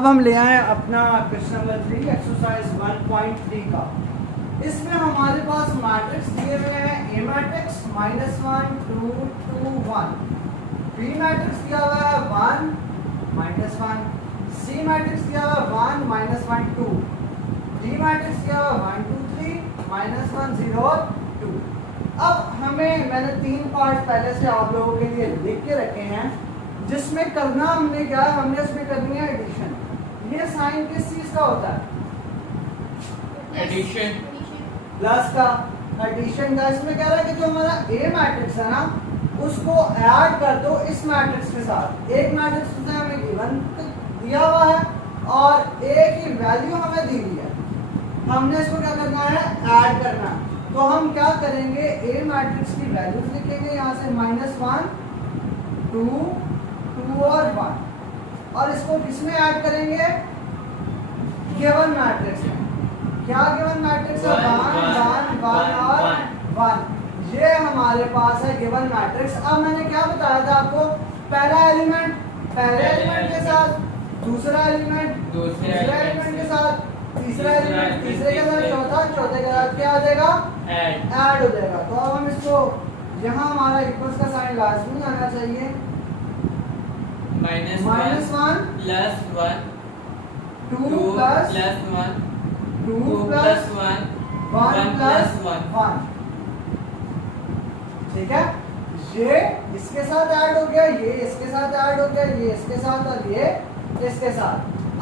अब हम ले आए अपना क्वेश्चन नंबर 3 एक्सरसाइज 1.3 का। इसमें हमारे पास मैट्रिक्स दिए हुए हैं ए मैट्रिक्स -1 2 2 1, बी मैट्रिक्स दिया हुआ है 1 -1, सी मैट्रिक्स दिया हुआ है 1 -1 2, डी मैट्रिक्स दिया हुआ 1 2 3 -1 0 2। अब मैंने 3 पार्ट पहले से आप लोगों के लिए लिख के रखे हैं, जिसमें करना हमने क्या है, हमने इसमें करनी है एडिशन। ये साइन किस चीज का होता है? एडिशन, प्लस का, एडिशन का। इसमें कह रहा है कि जो हमारा ए मैट्रिक्स है ना, उसको ऐड कर दो इस मैट्रिक्स के साथ। एक मैट्रिक्स में हमें गिवन दिया हुआ है और ए की वैल्यू हमें दी हुई है, हमने इसको क्या करना है, ऐड करना। तो हम क्या करेंगे, ए मैट्रिक्स की वैल्यूज लिखेंगे यहाँ से -1 2 2 और 1, और इसको किसमें ऐड करेंगे, गिवन मैट्रिक्स में। क्या गिवन मैट्रिक्स है? 1 1 1 और 1। ये हमारे पास है गिवन मैट्रिक्स। अब मैंने क्या बताया था आपको, पहला एलिमेंट पहले एलिमेंट के साथ, दूसरा एलिमेंट दूसरे एलिमेंट के साथ, तीसरा एलिमेंट तीसरे के साथ, चौथे के साथ क्या आ जाएगा, ऐड हो जाएगा। तो अब हम इसको, यहाँ हमारा इक्वल्स का साइन लाजमी आना चाहिए, -1 +1 +1 2 2 प्लस +1 2 2 प्लस +1 1 प्लस 1। ठीक है, ये इसके साथ ऐड हो गया, ये इसके साथ ऐड हो गया, ये इसके साथ और ये इसके साथ।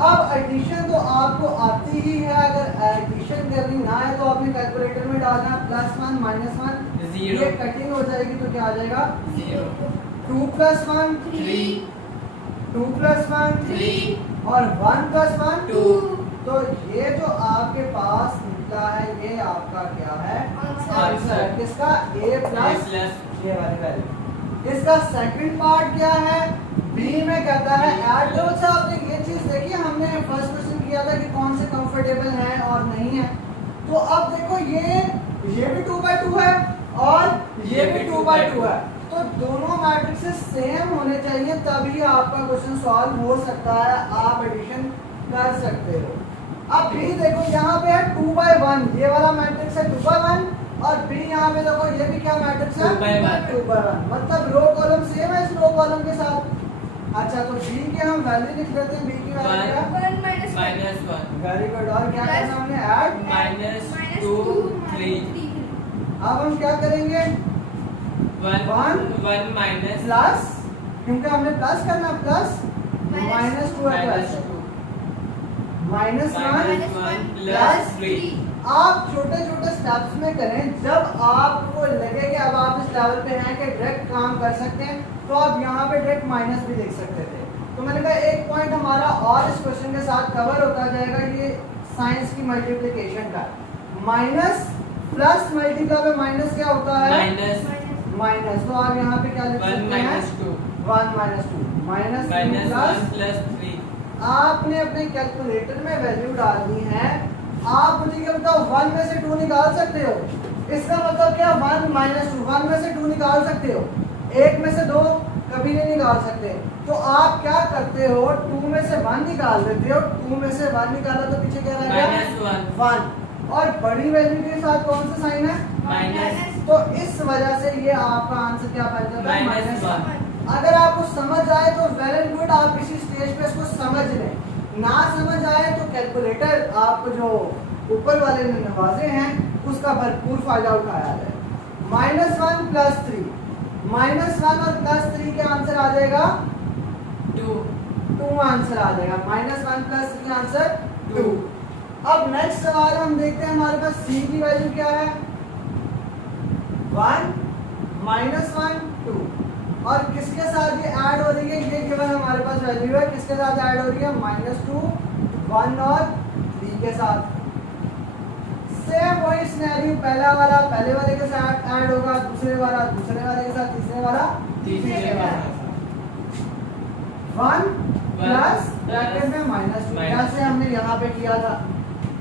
अब एडिशन तो आपको आती ही है, अगर एडिशन करनी ना है तो आपने कैलकुलेटर में डालना +1 -1, ये कटिंग हो जाएगी तो क्या आ जाएगा 0 2 + 1 3 2 + 1 3 और 1 + 1 2। तो ये जो आपके पास निकला है, ये आपका क्या है, आंसर है। किसका? a प्लस ये वाली वैल्यू। इसका सेकंड पार्ट क्या है, बी में कहता है ऐड। तो अच्छा आपने ये चीज देखी, हमने फर्स्ट क्वेश्चन किया था कि कौन से कंफर्टेबल हैं और नहीं है। तो अब देखो ये भी 2/2 है और ये भी 2/2 है, तो दोनों मैट्रिक्सेस सेम होने चाहिए, तभी आपका क्वेश्चन सॉल्व हो सकता है, आप एडिशन कर सकते हो। अब भी देखो यहाँ पे है 2/1, ये वाला मैट्रिक्स है 2/1, और बी यहाँ पे देखो ये भी क्या मैट्रिक्स है 2/1, मतलब रो कॉलम सेम है इस रो कॉलम के साथ। अच्छा, तो बी के हम वैल्यू लिख देते हैं, बी की वैल्यू क्या, -1 वेरी गुड। और क्या करना हमने, ऐड -2 3। अब हम क्या करेंगे, 1 माइनस प्लस, क्योंकि हमने प्लस करना, प्लस -2 है, प्लस -1 प्लस 3। आप छोटे छोटे स्टेप्स में करें। जब आपको लगे कि अब आप इस लेवल पे हैं कि डायरेक्ट काम कर सकते हैं, तो आप यहाँ पे डायरेक्ट माइनस भी देख सकते थे। तो मैंने कहा एक पॉइंट हमारा और इस क्वेश्चन के साथ कवर होता जाएगा, ये साइंस की मल्टीप्लिकेशन का। माइनस प्लस मल्टीप्लाई में माइनस क्या होता है, माइनस। तो आप यहाँ पे क्या लिख सकते हैं, 1 -2 -2 प्लस 3। आपने अपने कैलकुलेटर में वैल्यू डालनी है। आप मुझे क्या बताओ, 1 में से 2 निकाल सकते हो? इसका मतलब क्या, 1 - 2, 1 में से 2 निकाल सकते हो, 1 में से 2 कभी नहीं निकाल सकते। तो आप क्या करते हो, 2 में से 1 निकाल देते हो, 2 में से 1 निकाला तो पीछे क्या रहेगा, 1। और बड़ी वैल्यू के साथ कौन सा साइन है, माइनस। तो इस वजह से ये आपका आंसर क्या बन जाता है, -1। अगर आपको समझ आए तो वेल एंड गुड, आप किसी स्टेज पे इसको समझ लें। ना समझ आए तो कैलकुलेटर आपको जो ऊपर वाले नवाजे हैं उसका भरपूर फायदा उठाया जाए। -1 + 3, -1 और +3 के आंसर आ जाएगा 2 आंसर आ जाएगा। -1 + 3 आंसर 2। अब नेक्स्ट सवाल हम देखते हैं, हमारे पास c की वैल्यू क्या है, 1 -1 2, और किसके साथ ये ऐड हो रही है, ये गिवन हमारे पास वैल्यू है, किसके साथ ऐड हो रही है, -2 1 और 3 के साथ। सेम वही सिनेरियो, पहला वाला पहले वाले के साथ ऐड होगा, दूसरे वाला दूसरे वाले के साथ, तीसरे वाला तीसरे वाले के साथ। 1 प्लस ब्रैकेट में -2, जैसे हमने यहाँ पे किया था,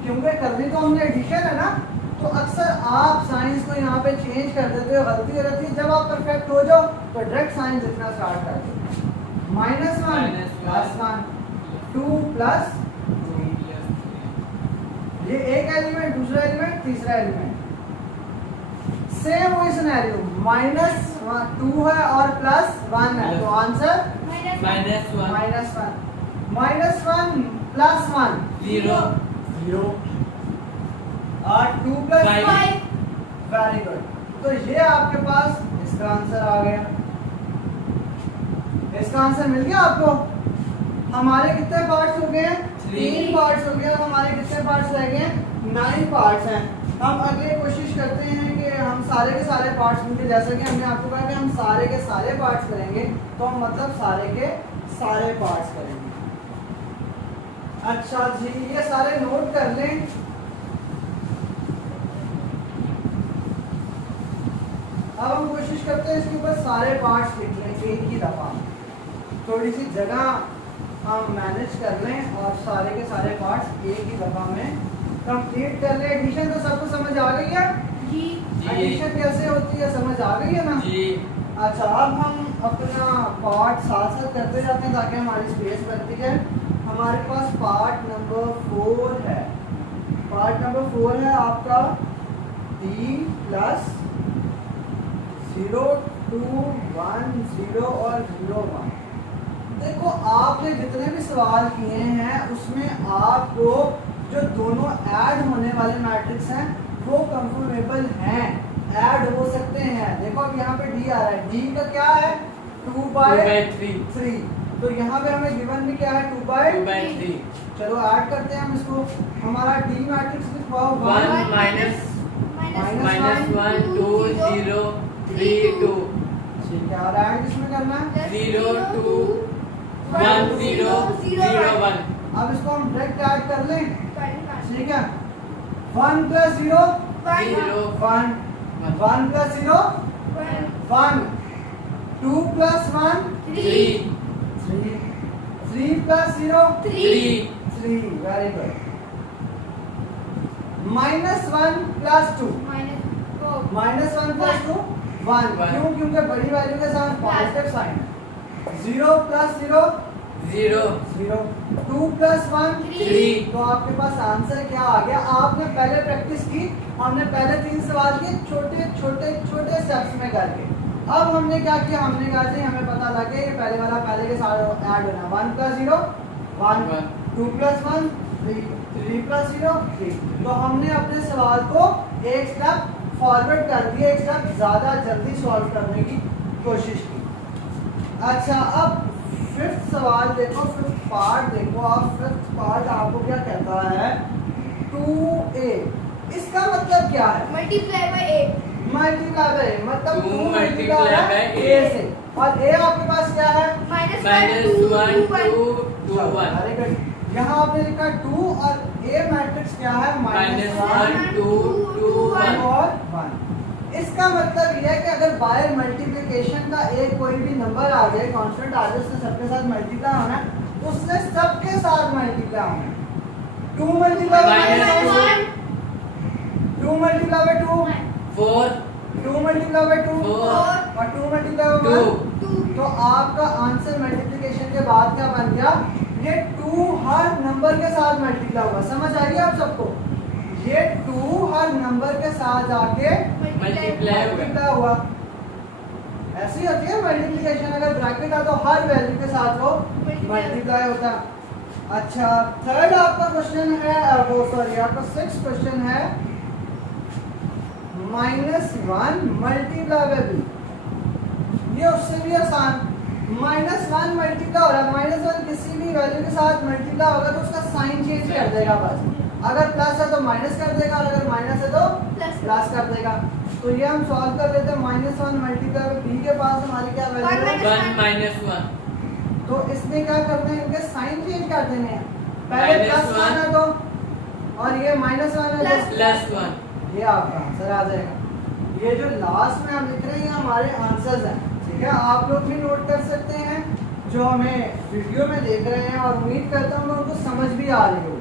क्योंकि करनी तो हमने एडिशन है ना, तो अक्सर आप साइंस को यहाँ पे चेंज कर देते हो, गलती हो जाती है। जब आप परफेक्ट हो जाओ तो डायरेक्ट साइंस लिखना स्टार्ट कर दो, -1 + 1 2 प्लस ये एक एलिमेंट, दूसरा एलिमेंट, तीसरा एलिमेंट। सेम वही सिनेरियो, -2 है और +1 है, तो आंसर -1 -1 प्लस 1 0 0 और 2 प्लस 5 वेरी गुड। तो ये आपके पास इसका आंसर आ गया। इसका आंसर मिल गया आपको। हमारे कितने पार्ट्स हो गए हैं? 3 पार्ट्स हो गए। और हमारे कितने पार्ट्स रह गए हैं? 9 पार्ट्स हैं। हम अगले कोशिश करते हैं कि हम सारे के सारे पार्ट्स मिलके, जैसा कि हमने आपको कहा कि हम सारे के सारे पार्ट्स करेंगे, तो हम मतलब सारे के सारे पार्ट्स करेंगे। अच्छा जी, ये सारे नोट कर लें। अब हम कोशिश करते हैं इसके ऊपर सारे पार्ट्स लिख लें एक ही दफा। थोड़ी सी जगह हम मैनेज कर लें और सारे के सारे पार्ट्स एक ही दफा में कंप्लीट कर लें। एडिशन तो सबको समझ आ गई है? जी एडिशन कैसे होती है समझ आ गई है ना? जी। अच्छा, अब हम अपना पार्ट साथ साथ करते जाते हैं ताकि हमारी स्पेस बनती है। हमारे पास पार्ट नंबर 4 है। पार्ट नंबर 4 है आपका d प्लस 0 2 1 0 और 0 1। देखो, आपने जितने भी सवाल किए हैं उसमें आपको जो दोनों ऐड होने वाले मैट्रिक्स हैं वो कंफर्मेबल हैं, ऐड हो सकते हैं। देखो अब यहाँ पे d आ रहा है, d का क्या है? 2/3। तो यहाँ पे हमें गिवन भी क्या है? 2/3। चलो ऐड करते हैं हम इसको। हमारा d मैट्रिक्स लिखवाओ 1 -1 2 0 3 2। ठीक है, और ऐड किसमें करना है? 0 2 1 0 0 1। अब इसको हम डायरेक्ट ऐड कर लें, ठीक है। 1 plus 0 0 1 1 plus 0 1 2 plus 1 3 3 plus 0 3 3। Very good. -1 plus 2 -1 plus 2 1। क्यों? क्योंकि बड़ी वैल्यू के साथ पॉजिटिव साइन है। 0 प्लस 0 0 0 2 प्लस 1 3। तो आपके पास आंसर क्या आ गया? आपने पहले प्रैक्टिस की, हमने पहले 3 सवाल किए छोटे छोटे छोटे स्टेप्स में करके। अब हमने क्या किया? हमने कहा जी हमें पता लगे कि पहले वाला पहले के साथ ऐड होना। 1 प्लस 0 1 2 प्लस 1 3 प्लस 0 3। तो हमने अपने सवाल को एक स्टेप फॉरवर्ड कर दिया, एक स्टेप ज़्यादा जल्दी सॉल्व करने की कोशिश की। अच्छा, अब 5th सवाल देखो, 5th पार्ट देखो आप। 5th पार्ट आपको क्या कहता है? 2a। इसका मतलब क्या है? Multiply by 8। मल्टीप्लाई बाय मतलब 2 2 मल्टीप्लाई मल्टीप्लाई बाय a से। और a आपके पास क्या है? -1 2 2 1। अरे गुड। यहाँ आपने लिखा 2 और a मैट्रिक्स क्या है? -1 2 2 1 और 1। इसका मतलब यह है कि अगर बाय मल्टीप्लिकेशन का एक कोई भी नंबर आ जाए, कांस्टेंट आ जाए, उसने सबके साथ मल्टीप्लाई होना है, उसने सबके साथ मल्टीप्लाई होना है। 2 multiply by 2 multiply by 2 4 2 multiply by 2 4 और 2 मल्टीप्लाई बाय 1। तो आपका आंसर मल्टीप्लिकेशन के बाद क्या बन गया? ये 2 हर नंबर के साथ मल्टीप्लाई हुआ। समझ आ गया आप सबको? ये 2 हर नंबर के साथ जाके मल्टीप्लाई हुआ। ऐसी होती है मल्टीप्लिकेशन। अगर ब्रैकेट आ तो हर वैल्यू के साथ वो मल्टीप्लाई होता है। अच्छा, थर्ड आपका क्वेश्चन है, वो सॉरी आपका 6th क्वेश्चन है -1 मल्टीप्लाई बाय b। ये उससे भी आसान। -1 मल्टीप्लाई हो रहा है, -1 किसी भी वैल्यू के साथ मल्टीप्लाई होगा तो उसका साइन चेंज कर देगा बस। अगर प्लस है तो माइनस कर देगा और अगर माइनस है तो प्लस कर देगा। तो ये हम सॉल्व कर लेते हैं। -1 मल्टीप्लाई बाय b के पास हमारी क्या वैल्यू है? 1 -1। तो इसने क्या करना है? इनके साइन चेंज कर देने हैं। पहले +1 है तो, और ये -1 है तो +1। ये आपका आंसर आ जाएगा। ये जो लास्ट में हम लिख रहे हैं ये हमारे आंसर्स हैं, ठीक है। आप लोग भी नोट कर सकते हैं जो हमें वीडियो में देख रहे हैं, और उम्मीद करता हूँ उनको समझ भी आ रही हो।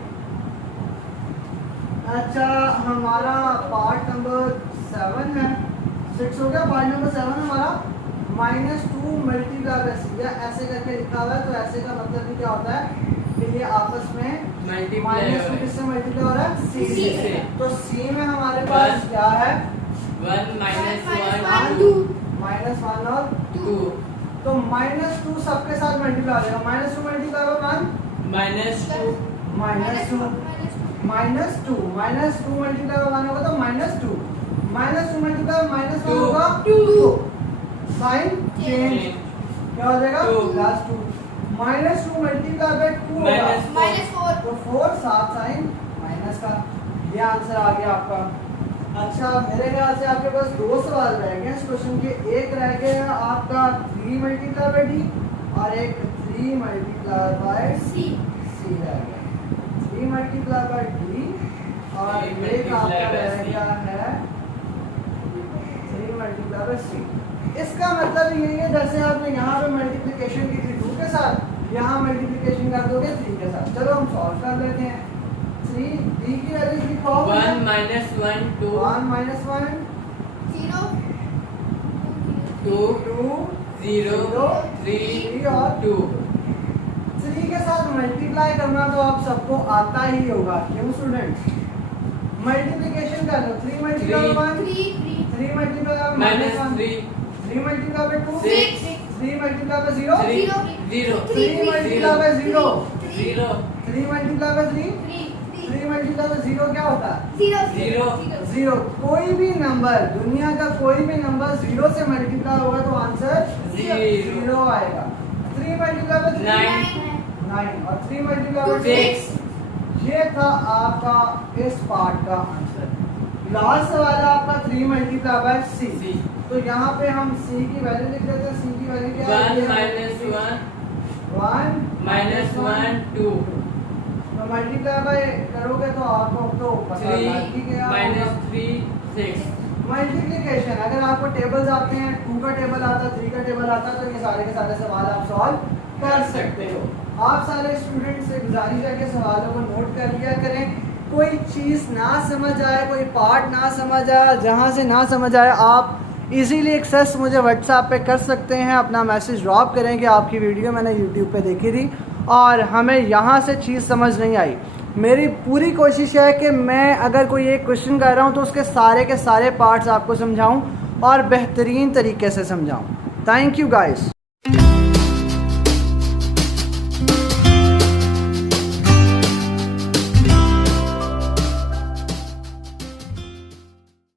अच्छा, हमारा पार्ट नंबर 7 है। 6 हो गया। पार्ट नंबर 7 हमारा -2 मल्टीप्लाई बाय c। या ऐसे करके लिखा हुआ है तो ऐसे का मतलब भी क्या होता है? कि ये आपस में मल्टीप्लाई माइनस टू किससे मल्टीप्लाई हो रहा है? सी C से। से। तो सी में हमारे पास One. क्या है? 1 minus 1 2 माइनस 1 और 2 तो माइनस 2 सबके साथ मल्टीप्लाई हो जाएगा। माइनस 2 मल्टीप्लाई हो 1 minus 2 minus 2 minus 2 minus 2 multiply हो 1 होगा तो minus 2 minus 2 multiply minus 1 Two. होगा 2 साइन चेंज क्या हो जाएगा? Two. Plus 2 minus 2 multiply by 2 होगा Minus तो 4 साथ साइन माइनस का। ये आंसर आ गया आपका। अच्छा मेरे ख्याल से आपके पास दो सवाल रह गए इस क्वेश्चन के। एक रह गया आपका 3 मल्टीप्लाई बाय डी और एक 3 मल्टीप्लाई बाय सी रह गया। 3 मल्टीप्लाई बाय डी और 3 एक आपका multiply by रह C. गया है 3 मल्टीप्लाई बाय सी। इसका मतलब ये है जैसे आपने यहाँ पे मल्टीप्लिकेशन की थी 2 के साथ, यहाँ मल्टीप्लिकेशन कर दोगे 3 के साथ। चलो हम सॉल्व कर लेते हैं। 3 डी की वैल्यू लिखो 1 minus 1 2 1 माइनस 1 2 2 0 3 और 2 3 के साथ मल्टीप्लाई करना तो आप सबको आता ही होगा, क्यों स्टूडेंट? मल्टीप्लिकेशन कर लो। 3 multiply 1 3 multiply minus 3 3 multiply by 2 Six. 3 multiply by 0 3 0 3 multiply by 0 0 3 multiply by 3 3 multiply by 0 क्या होता है? 0। कोई भी नंबर दुनिया का कोई भी नंबर 0 से मल्टीप्लाई होगा तो आंसर Zero. 0 आएगा। 3 मल्टीप्लाई बाय 9 9 और 3 मल्टीप्लाई बाय 6 ये था आपका इस पार्ट का आंसर। लास्ट सवाल है आपका 3 मल्टीप्लाई बाय सी। C तो यहाँ पे हम सी की वैल्यू लिख लेते हैं। सी की वैल्यू क्या 1 है? minus 1 1 minus 1 2 तो मल्टीप्लाई बाय करोगे तो आपको तो पता 3 लग ही गया minus 3 6 मल्टीप्लिकेशन अगर आपको टेबल्स आते हैं 2 का टेबल आता 3 का टेबल आता तो ये सारे के सारे सवाल आप सॉल्व कर सकते हो। आप सारे स्टूडेंट्स से गुजारिश है कि सवालों को नोट कर लिया करें। कोई चीज़ ना समझ आए, कोई पार्ट ना समझ आए, जहाँ से ना समझ आए आप इजीली एक्सेस मुझे व्हाट्सएप पे कर सकते हैं। अपना मैसेज ड्रॉप करें कि आपकी वीडियो मैंने यूट्यूब पे देखी थी और हमें यहाँ से चीज़ समझ नहीं आई। मेरी पूरी कोशिश है कि मैं अगर कोई एक क्वेश्चन कर रहा हूँ तो उसके सारे के सारे पार्ट्स आपको समझाऊँ और बेहतरीन तरीके से समझाऊँ। Thank you guys.